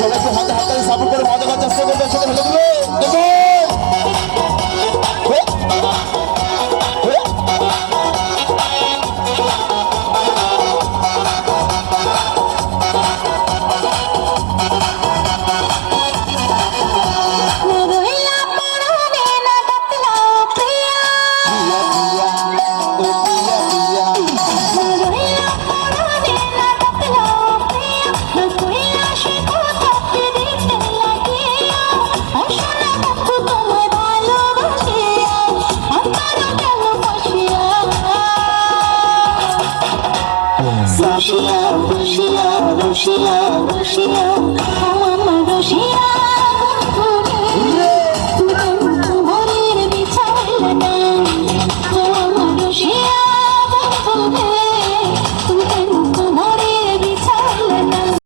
সবাইকে হাতে হাতে সাপোর্ট করে মজা করার চেষ্টা করবে সেটা হলো Russia, Russia, Russia, Russia, Russia,